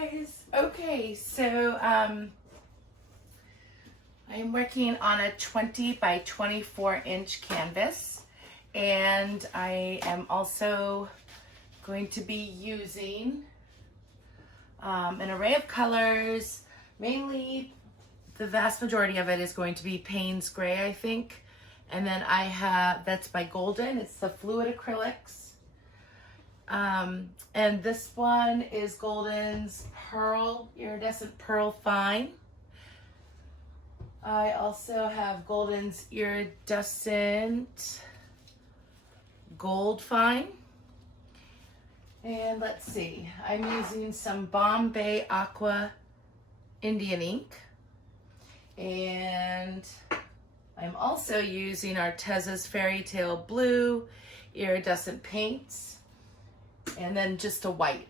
guys. Okay, so I'm working on a 20 by 24 inch canvas, and I am also going to be using an array of colors. Mainly, the vast majority of it is going to be Payne's Gray, I think. And then I have, that's by Golden, it's the fluid acrylics. And this one is Golden's Pearl, Iridescent Pearl Fine. I also have Golden's Iridescent Gold Fine. And let's see, I'm using some Bombay Aqua Indian ink. And I'm also using Arteza's Fairy Tale Blue iridescent paints. And then just a white,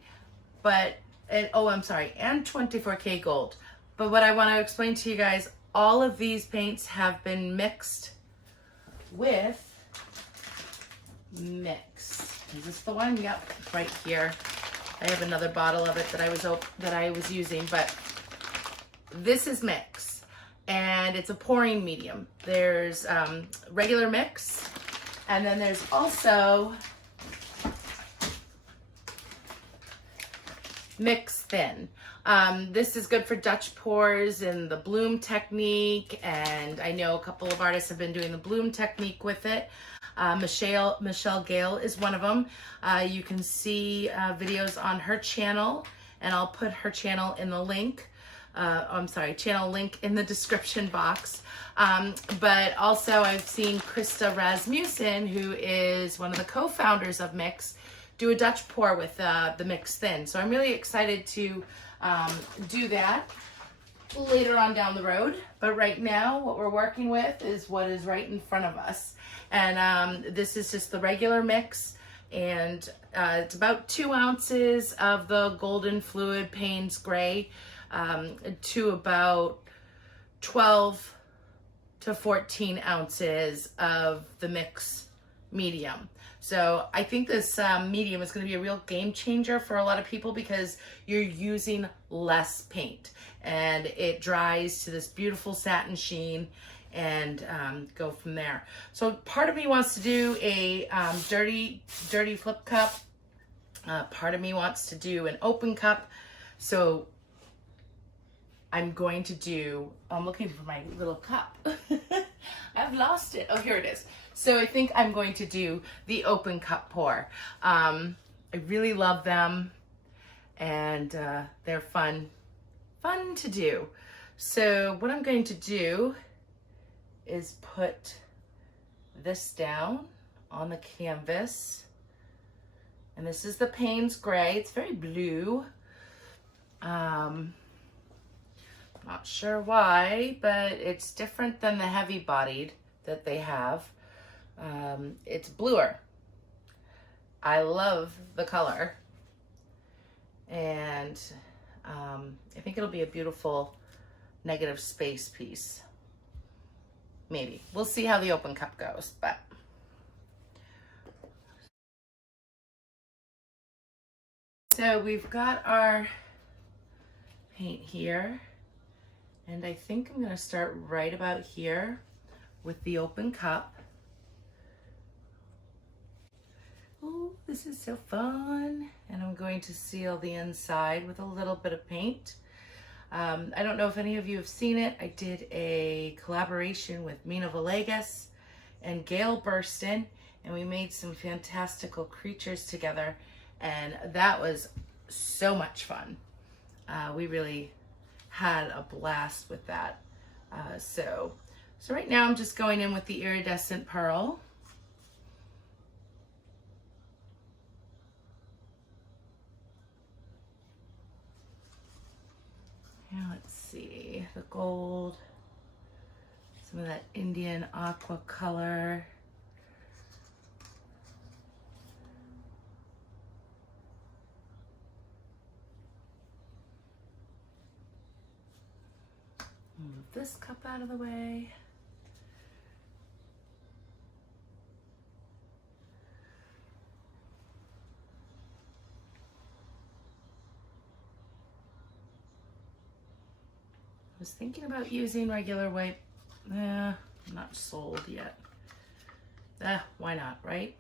and 24K gold. But what I want to explain to you guys, all of these paints have been mixed with Mix. Is this the one? Yep, right here. I have another bottle of it that I was using, but this is Mix, and it's a pouring medium. There's regular Mix, and then there's also Mix Thin. This is good for Dutch pours and the bloom technique, and I know a couple of artists have been doing the bloom technique with it. Michelle Gale is one of them. You can see videos on her channel, and I'll put her channel in the link. Channel link in the description box. But also I've seen Krista Rasmussen, who is one of the co-founders of Mix, do a Dutch pour with the Mix Thin. So I'm really excited to do that later on down the road. But right now, what we're working with is what is right in front of us. And this is just the regular Mix. And it's about 2 ounces of the Golden Fluid Payne's Gray to about 12 to 14 ounces of the Mix medium. So I think this medium is going to be a real game changer for a lot of people because you're using less paint and it dries to this beautiful satin sheen, and go from there. So part of me wants to do a dirty flip cup. Part of me wants to do an open cup. So I'm going to do, I'm looking for my little cup. I've lost it. Oh, here it is. So I think I'm going to do the open cup pour. I really love them, and they're fun to do. So what I'm going to do is put this down on the canvas. And this is the Payne's Gray. It's very blue. Not sure why, but it's different than the heavy bodied that they have. It's bluer. I love the color, and I think it'll be a beautiful negative space piece. Maybe. We'll see how the open cup goes, but so we've got our paint here, and I think I'm going to start right about here with the open cup. Oh, this is so fun. And I'm going to seal the inside with a little bit of paint. I don't know if any of you have seen it. I did a collaboration with Mina Villegas and Gail Burston, and we made some fantastical creatures together, and that was so much fun. We really had a blast with that. So right now I'm just going in with the iridescent pearl. Now let's see, the gold, some of that Indian aqua color. Move this cup out of the way. was thinking about using regular white. I'm not sold yet. Why not, right?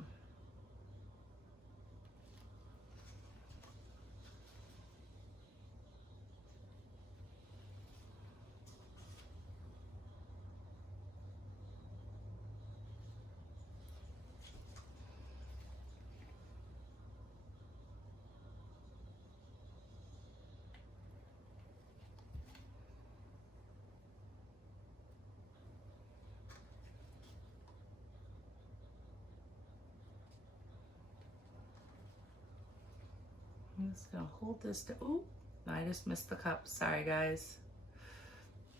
I'm just gonna hold this to, ooh, I just missed the cup. Sorry, guys.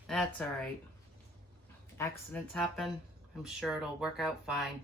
That's all right. Accidents happen. I'm sure it'll work out fine.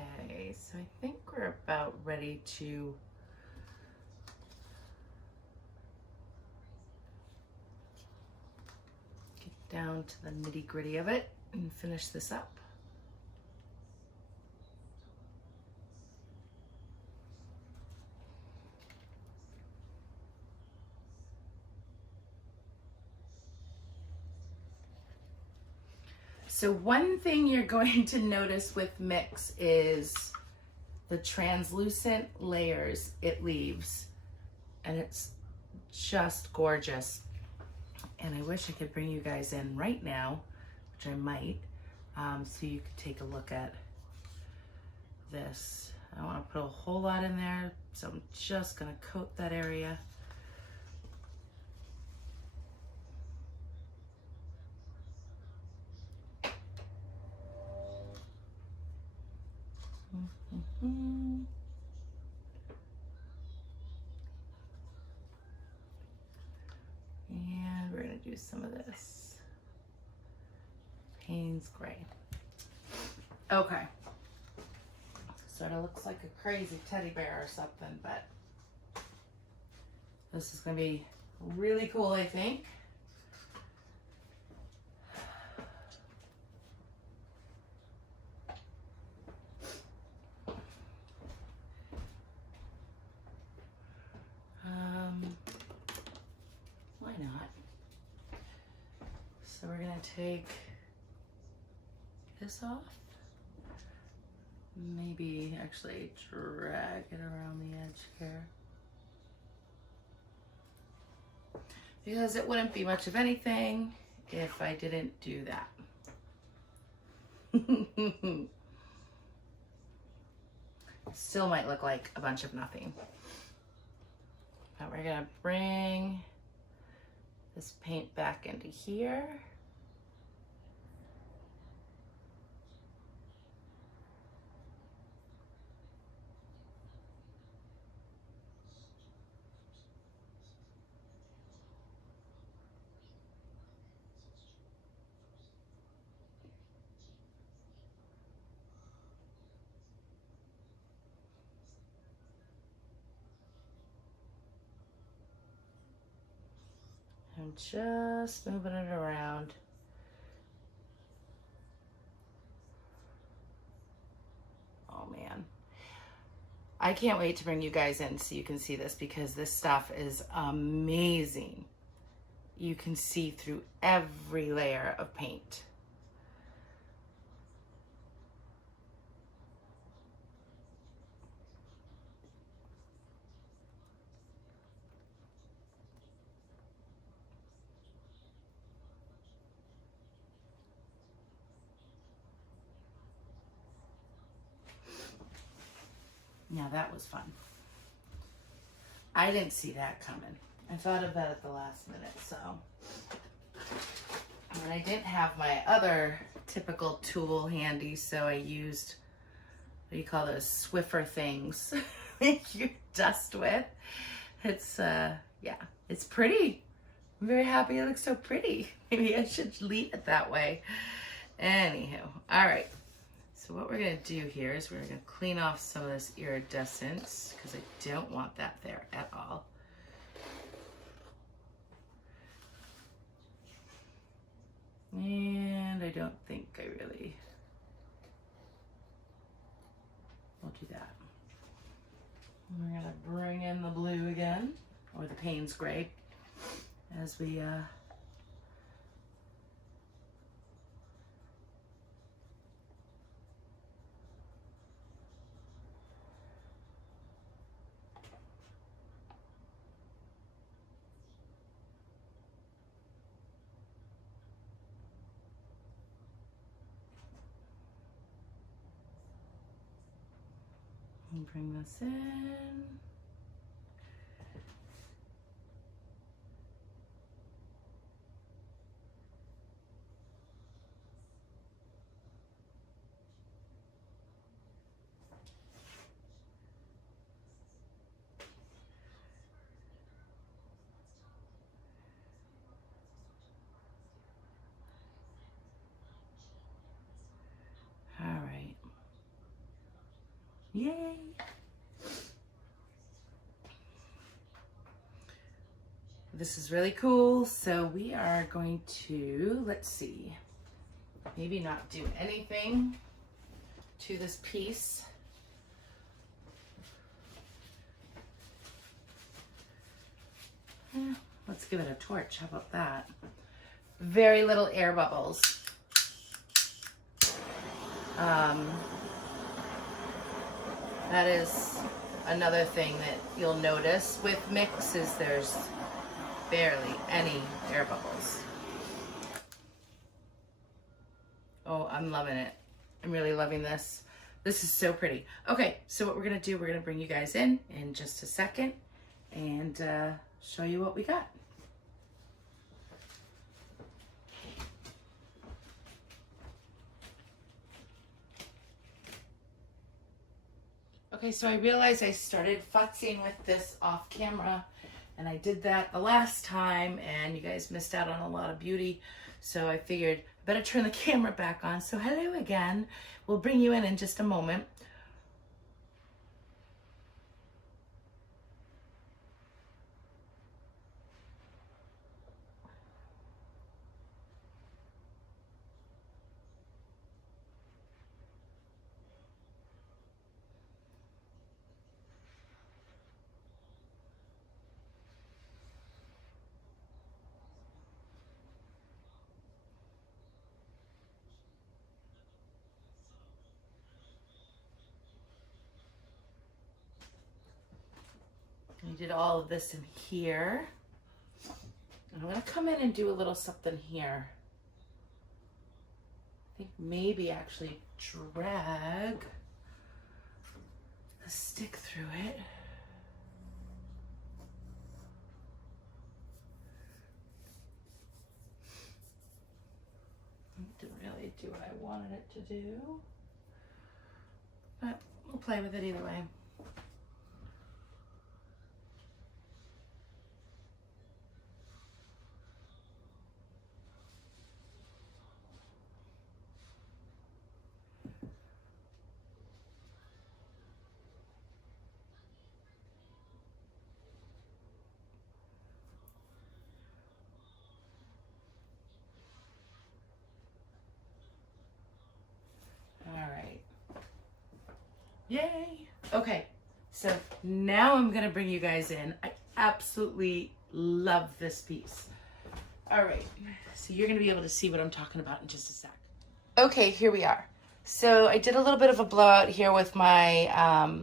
Okay, so I think we're about ready to get down to the nitty-gritty of it and finish this up. So one thing you're going to notice with mix is the translucent layers it leaves, and it's just gorgeous. And I wish I could bring you guys in right now, which I might, so you could take a look at this. I don't want to put a whole lot in there, so I'm just gonna coat that area. And we're gonna do some of this Payne's gray. Okay. Sort of looks like a crazy teddy bear or something, but this is gonna be really cool, I think. Why not? So we're gonna take this off. Maybe actually drag it around the edge here. Because it wouldn't be much of anything if I didn't do that. Still might look like a bunch of nothing. Now we're gonna bring this paint back into here. I'm just moving it around. Oh man. I can't wait to bring you guys in so you can see this, because this stuff is amazing. You can see through every layer of paint. Now that was fun. I didn't see that coming. I thought of that at the last minute, so. And I didn't have my other typical tool handy, so I used, what do you call those, Swiffer things you dust with. It's, yeah, it's pretty. I'm very happy it looks so pretty. Maybe I should leave it that way. Anywho, all right. So what we're gonna do here is we're gonna clean off some of this iridescence because I don't want that there at all. And I don't think I really will do that. We're gonna bring in the blue again, or the Payne's gray, as we bring this in. All right. Yay. This is really cool. So we are going to, let's see, maybe not do anything to this piece. Let's give it a torch. How about that? Very little air bubbles. That is another thing that you'll notice with mix is there's barely any air bubbles. Oh, I'm loving it. I'm really loving this. This is so pretty. Okay, so what we're gonna do, we're gonna bring you guys in just a second and show you what we got. Okay, so I realized I started futzing with this off camera, and I did that the last time, and you guys missed out on a lot of beauty. So I figured I better turn the camera back on. So hello again. We'll bring you in just a moment. I did all of this in here. And I'm gonna come in and do a little something here. I think maybe actually drag a stick through it. It didn't really do what I wanted it to do, but we'll play with it either way. Yay! Okay, so now I'm gonna bring you guys in. I absolutely love this piece. All right, so you're gonna be able to see what I'm talking about in just a sec. Okay, here we are. So I did a little bit of a blowout here with my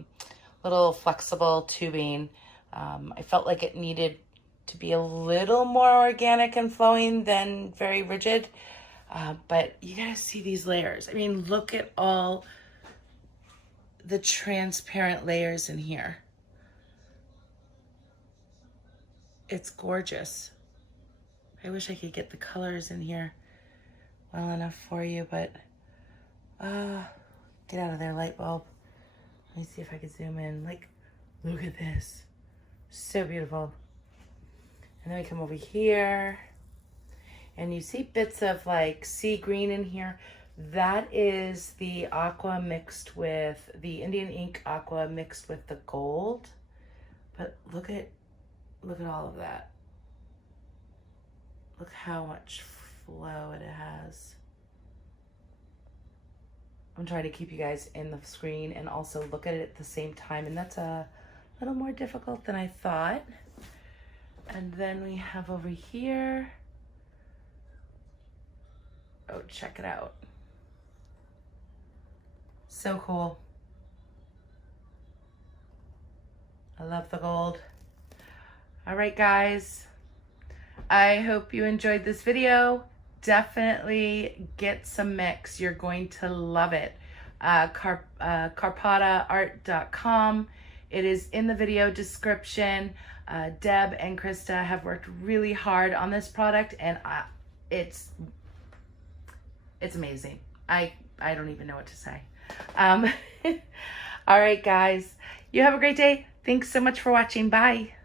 little flexible tubing. I felt like it needed to be a little more organic and flowing than very rigid. But you gotta see these layers. I mean, look at all the transparent layers in here. It's gorgeous. I wish I could get the colors in here well enough for you, but get out of there, light bulb. Let me see if I can zoom in. Like, look at this. So beautiful. And then we come over here and you see bits of like sea green in here. That is the aqua mixed with the Indian ink aqua mixed with the gold. But look at all of that. Look how much flow it has. I'm trying to keep you guys in the screen and also look at it at the same time, and that's a little more difficult than I thought. And then we have over here, oh, check it out. So cool. I love the gold. All right, guys. I hope you enjoyed this video. Definitely get some mix. You're going to love it. Carpataart.com. It is in the video description. Deb and Krista have worked really hard on this product, and it's amazing. I don't even know what to say. All right, guys. You have a great day. Thanks so much for watching. Bye.